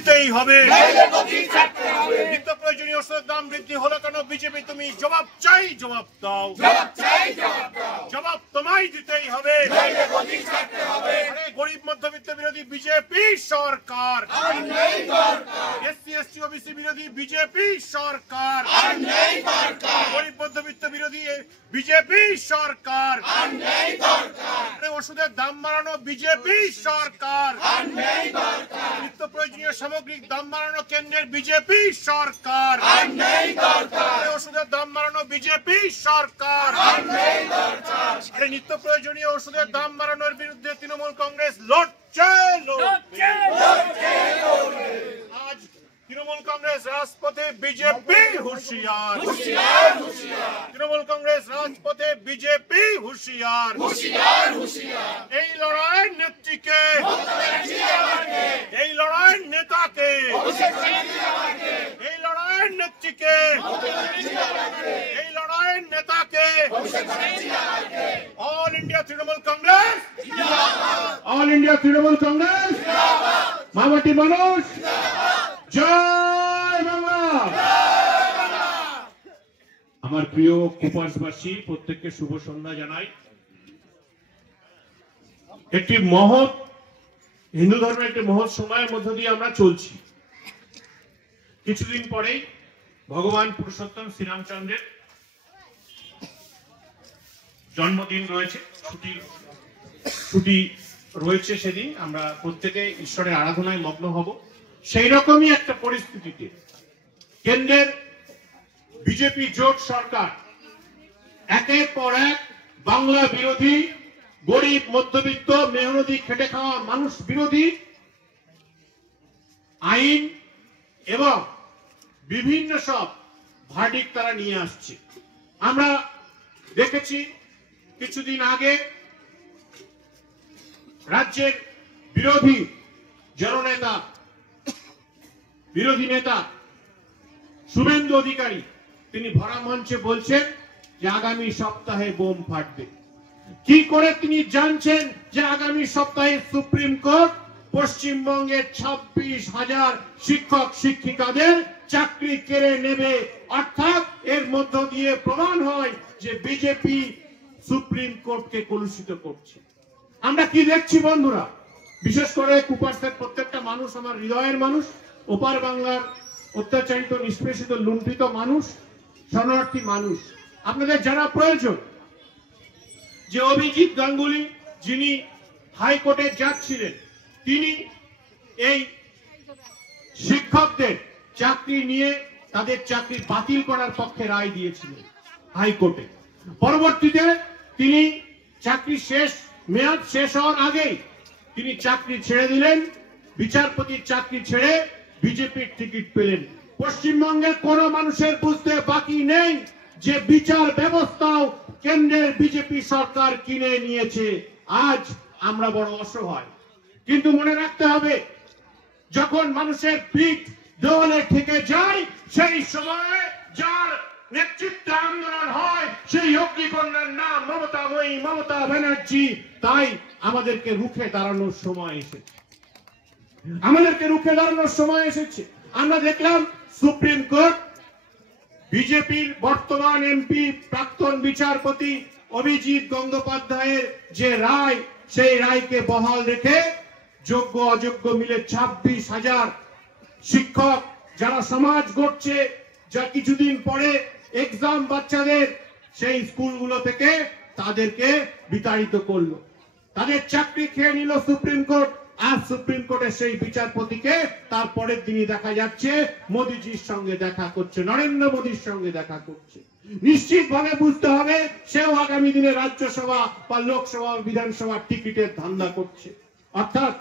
দিতেই হবে, নিত্য প্রয়োজনীয় ওষুধের দাম বৃদ্ধি হলো কেন? বিজেপি তুমি জবাব চাই, জবাব দাও, জবাব তোমায় দিতেই হবে। গরিব মধ্যবিত্ত বিরোধী বিজেপি সরকার, এসসি এসটি ওবিসি বিরোধী বিজেপি সরকার, গরিব মধ্যবিত্ত বিরোধী বিজেপি সরকার, ওষুধের দাম বাড়ানো বিজেপি সরকার, নিত্য প্রয়োজনীয় সামগ্রিক দাম বাড়ানো কেন্দ্রের বিজেপি সরকার, ওষুধের দাম বাড়ানো বিজেপি সরকার, নিত্য প্রয়োজনীয় ওষুধের দাম বাড়ানোর বিরুদ্ধে তৃণমূল কংগ্রেস লড়ছে। আজ তৃণমূল কংগ্রেস রাজপথে, বিজেপি হুঁশিয়ার, তৃণমূল কংগ্রেস রাজপথে, বিজেপি হুঁশিয়ার। এই লড়াইয়ের নেত্রীকে, এই লড়াইয়ের নেতাকে, এই লড়াইয়ের নেত্রীকে, এই লড়াইয়ের নেতাকে all India Trinamool Congress, all India Trinamool Congress, মামাটি মানুষ, জয় বাংলা। আমার প্রিয় কুপাসবাসী, প্রত্যেককে শুভ সন্ধ্যা জানাই। একটি মহৎ হিন্দু ধর্মের একটি মহৎ সময়ের মধ্য দিয়ে আমরা চলছি। কিছুদিন পরেই ভগবান পুরুষোত্তম শ্রীরামচন্দ্রের জন্মদিন রয়েছে, ছুটি রয়েছে। সেদিন আমরা প্রত্যেকে ঈশ্বরের আরাধনায় মগ্ন হব। সেই রকমই একটা পরিস্থিতিতে কেন্দ্রের বিজেপি জোট সরকার একের পর এক বাংলা বিরোধী, গরিব মধ্যবিত্ত মেহনতি খেটে খাওয়া মানুষ বিরোধী আইন এবং বিভিন্ন সব ভার্ডিক্ট তারা নিয়ে আসছে। আমরা দেখেছি কিছুদিন আগে রাজ্যের বিরোধী জননেতা, বিরোধী নেতা শুভেন্দু অধিকারী তিনি ভরা মঞ্চে বলছেন যে আগামী সপ্তাহে বোম ফাটবে। কি করে তিনি জানছেন যে আগামী সপ্তাহে সুপ্রিম কোর্ট পশ্চিমবঙ্গের 26,000 শিক্ষক শিক্ষিকাদের চাকরি কেড়ে নেবে? অর্থাৎ এর মধ্য দিয়ে প্রমাণ হয় যে বিজেপি সুপ্রিম কোর্টকে কলুষিত করছে। আমরা কি দেখছি বন্ধুরা? বিশেষ করে কুপাসের প্রত্যেকটা মানুষ আমার হৃদয়ের মানুষ, ওপার বাংলার অত্যাচারিত, নিষ্পেষিত, লুণ্ঠিত মানুষ, শরণার্থী মানুষ। আপনাদের জানা প্রয়োজন যে অভিজিৎ গাঙ্গুলি যিনি হাইকোর্টে জাজ ছিলেন, তিনি এই শিক্ষকদের চাকরি নিয়ে তাদের চাকরি বাতিল করার পক্ষে রায় দিয়েছিলেন হাইকোর্টে। পরবর্তীতে তিনি চাকরি মেয়াদ শেষ হওয়ার আগেই তিনি চাকরি ছেড়ে দিলেন, বিচারপতির চাকরি ছেড়ে বিজেপির টিকিট পেলেন। পশ্চিমবঙ্গের কোন মানুষের বুঝতে বাকি নেই যে বিচার ব্যবস্থাও কেন্দ্রের বিজেপি সরকার কিনে নিয়েছে। আজ আমরা বড় অসহায়, কিন্তু মনে রাখতে হবে যখন মানুষের পিঠ দেওয়ালে ঠেকে যায় সেই সময় যার নেতৃত্বে আন্দোলন হয় সেই অগ্নিকন্যার নাম মমতাময়ী, মমতা ব্যানার্জি। তাই আমাদেরকে রুখে দাঁড়ানোর সময় এসেছে, আমাদেরকে রুখে দাঁড়ানোর সময় এসেছে। আমরা দেখলাম সুপ্রিম কোর্ট বিজেপির বর্তমান এমপি প্রাক্তন বিচারপতি অভিজিৎ গঙ্গোপাধ্যায়ের যে রায়, সেই রায়কে বহাল রেখে যোগ্য অযোগ্য মিলে 26,000 শিক্ষক যারা সমাজ গড়ছে, যা কিছুদিন পরে এক্সাম বাচ্চাদের সেই স্কুলগুলো থেকে তাদেরকে বিতাড়িত করলো, তাদের চাকরি খেয়ে নিল সুপ্রিম কোর্ট। আর সুপ্রিম কোর্টের সেই বিচারপতিকে তারপরের দিনই দেখা যাচ্ছে মোদিজির সঙ্গে দেখা করছে, নরেন্দ্র মোদীর সঙ্গে দেখা করছে। নিশ্চিতভাবে বুঝতে হবে সেও আগামী দিনে রাজ্যসভা বা লোকসভা বিধানসভার টিকিটের ধান্দা করছে। অর্থাৎ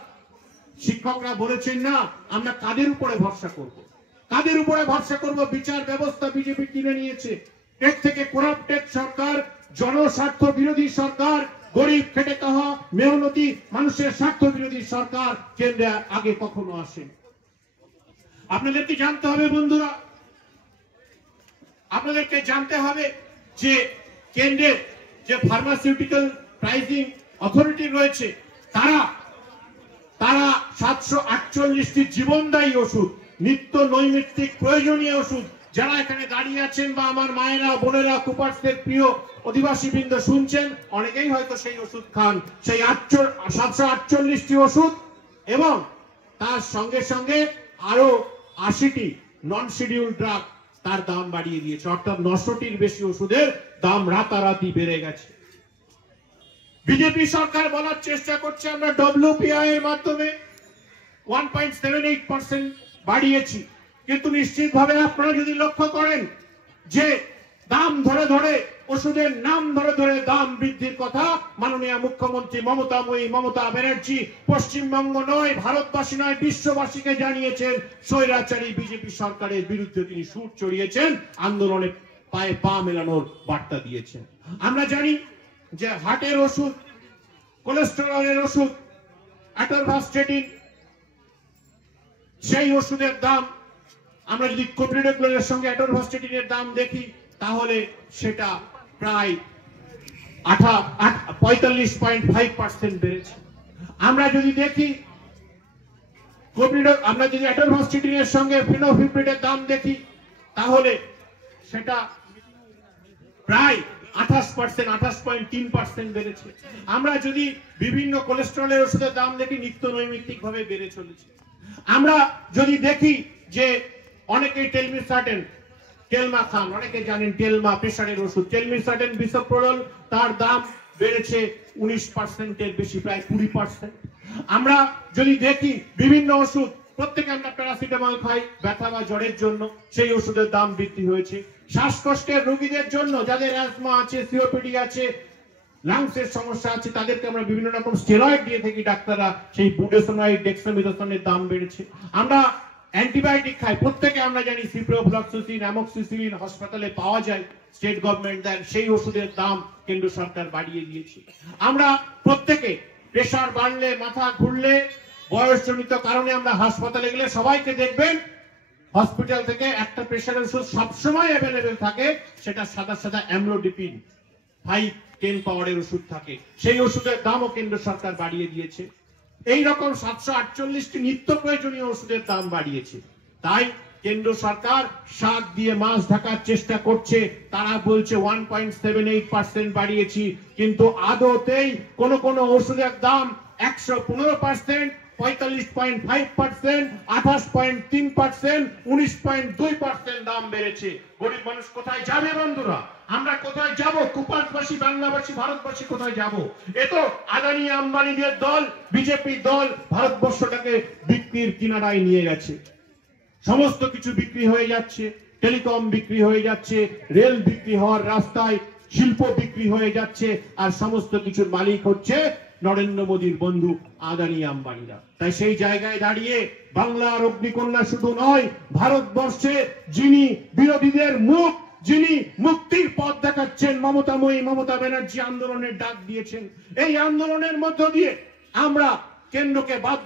শিক্ষকরা বলেছেন না, আমরা কাদের উপরে ভরসা করব, কাদের উপরে ভরসা করব? বিচার ব্যবস্থা বিজেপি কিনে নিয়েছে। এর থেকে করাপ্টেড সরকার, জনস্বার্থ বিরোধী সরকার, গরিব খেটে খাওয়া মেহনতি মানুষের স্বার্থ বিরোধী সরকার কেন্দ্রে আগে কখনো আসেনি। আপনাদেরকে জানতে হবে বন্ধুরা, আপনাদেরকে জানতে হবে যে কেন্দ্রের যে ফার্মাসিউটিক্যাল প্রাইসিং অথরিটি রয়েছে, তারা তারা 748টি জীবনদায়ী ওষুধ, নিত্য নৈমিত্তিক প্রয়োজনীয় ওষুধ, যারা এখানে দাঁড়িয়ে আছেন বা আমার মায়েরা বোনেরা কুপার্সদের প্রিয় অধিবাসী বৃন্দ শুনছেন, অনেকেই হয়তো সেই ওষুধ খান। সেই 748টি ওষুধ এবং তার সঙ্গে সঙ্গে আরো 80টি নন শিডিউল ড্রাগ তার দাম বাড়িয়ে দিয়েছে, অর্থাৎ 900টির বেশি ওষুধের দাম রাতারাতি বেড়ে গেছে। বিজেপি সরকার বলার চেষ্টা করছে আমরা WPI এর মাধ্যমে 1.78% বাড়িয়েছি, কিন্তু নিশ্চিতভাবে আপনারা যদি লক্ষ্য করেন যে দাম ধরে ধরে, ওষুধের নাম ধরে ধরে দাম বৃদ্ধির কথা মাননীয় মুখ্যমন্ত্রী মমতা ব্যানার্জি পশ্চিমবঙ্গ নয়, ভারতবাসী নয়, বিশ্ববাসীকে জানিয়েছেন স্বৈরাচারী বিজেপি সরকারের বিরুদ্ধে তিনি সুর চড়িয়েছেন, আন্দোলনে পায়ে পা মেলানোর বার্তা দিয়েছেন। আমরা জানি যে হার্টের ওষুধ, কোলেস্টেরলের ওষুধ, অ্যাটরভাস্টেটিন, সেই ওষুধের দাম আমরা যদি কোপ্রিডোগ্লোরের সঙ্গে অ্যাটরভাস্টেটিনের দাম দেখি তাহলে সেটা প্রায় 45.5% বেড়েছে। আমরা যদি দেখি আমরা যদি অ্যাটরভাস্টেটিনের সঙ্গে ফেনোফিপ্রিডের দাম দেখি তাহলে সেটা প্রায় 28.3% বেড়েছে। আমরা যদি বিভিন্ন কোলেস্টেরলের ওষুধের দাম দেখি নিত্য নৈমিত্তিক ভাবে বেড়ে চলেছে। আমরা যদি দেখি যে অনেকে টেলমিসার্টেন, টেলমা খান, অনেকে জানেন টেলমা প্রেসারের ওষুধ, টেলমিসার্টেন বিসোপ্রোল, তার দাম বেড়েছে 19%-এর বেশি, প্রায় 20%। আমরা যদি দেখি বিভিন্ন ওষুধ, প্রত্যেকে আমরা প্যারাসিটামল খাই ব্যথা বা জ্বরের জন্য, সেই ওষুধের দাম বৃদ্ধি হয়েছে। শ্বাসকষ্টের রোগীদের জন্য, যাদের অ্যাজমা আছে, সিওপিডি আছে, লাংসের সমস্যা আছে, তাদেরকে আমরা বিভিন্ন রকম স্টেরয়েড দিয়ে থাকি ডাক্তাররা, সেই বুডেসোনাইড, ডেক্সামেথাসোনের দাম বেড়েছে। আমরা অ্যান্টিবায়োটিক খাই, প্রত্যেকে আমরা জানি সিপ্রোফ্লক্সাসিন, অ্যামোক্সিসিলিন হাসপাতালে পাওয়া যায়, স্টেট গভর্নমেন্ট দেন, সেই ওষুধের দাম কেন্দ্র সরকার বাড়িয়ে দিয়েছে। আমরা প্রত্যেকে প্রেসার বাড়লে, মাথা ঘুরলে, বয়সজনিত কারণে আমরা হাসপাতালে গেলে সবাইকে দেখবেন হসপিটাল থেকে একটা প্রেসারের ওষুধ সবসময় অ্যাভেলেবেল থাকে, সেটা সাদা সাদা অ্যামলোডিপিন 5-10 পাওয়ারের ওষুধ থাকে, সেই ওষুধের দামও কেন্দ্র সরকার বাড়িয়ে দিয়েছে। এই রকম 748টি নিত্য প্রয়োজনীয় ওষুধের দাম বাড়িয়েছে। তাই কেন্দ্র সরকার শাক দিয়ে মাছ ঢাকার চেষ্টা করছে, তারা বলছে 1.78% বাড়িয়েছি, কিন্তু আদতেই কোন কোন ওষুধের দাম 115%, 45.5%, 28.3%, 19.2% দাম বেড়েছে। গরিব মানুষ কোথায় যাবে বন্ধুরা? আমরা কোথায় যাব? কুপারবাসী, বাংলাবাসী, ভারতবাসী কোথায় যাব? এ তো আদানি আম্বানিদের দল, বিজেপি দল ভারতবর্ষটাকে বিক্রির কিনারায় নিয়ে গেছে। সমস্ত কিছু বিক্রি হয়ে যাচ্ছে, টেলিকম বিক্রি হয়ে যাচ্ছে, রেল বিক্রি হওয়ার রাস্তায়, শিল্প বিক্রি হয়ে যাচ্ছে, আর সমস্ত কিছুর মালিক হচ্ছে নরেন্দ্র মোদীর বন্ধু আদানি আম্বানিরা। তাই সেই জায়গায় দাঁড়িয়ে বাংলার অগ্নিকন্যা শুধু নয়, ভারতবর্ষে যিনি বিরোধীদের মুখ, যিনি মুক্তির পথ দেখাচ্ছেন, মমতা ব্যানার্জি আন্দোলনের ডাক দিয়েছেন। এই আন্দোলনের মধ্য দিয়ে আমরা কেন্দ্রকে বাধ্য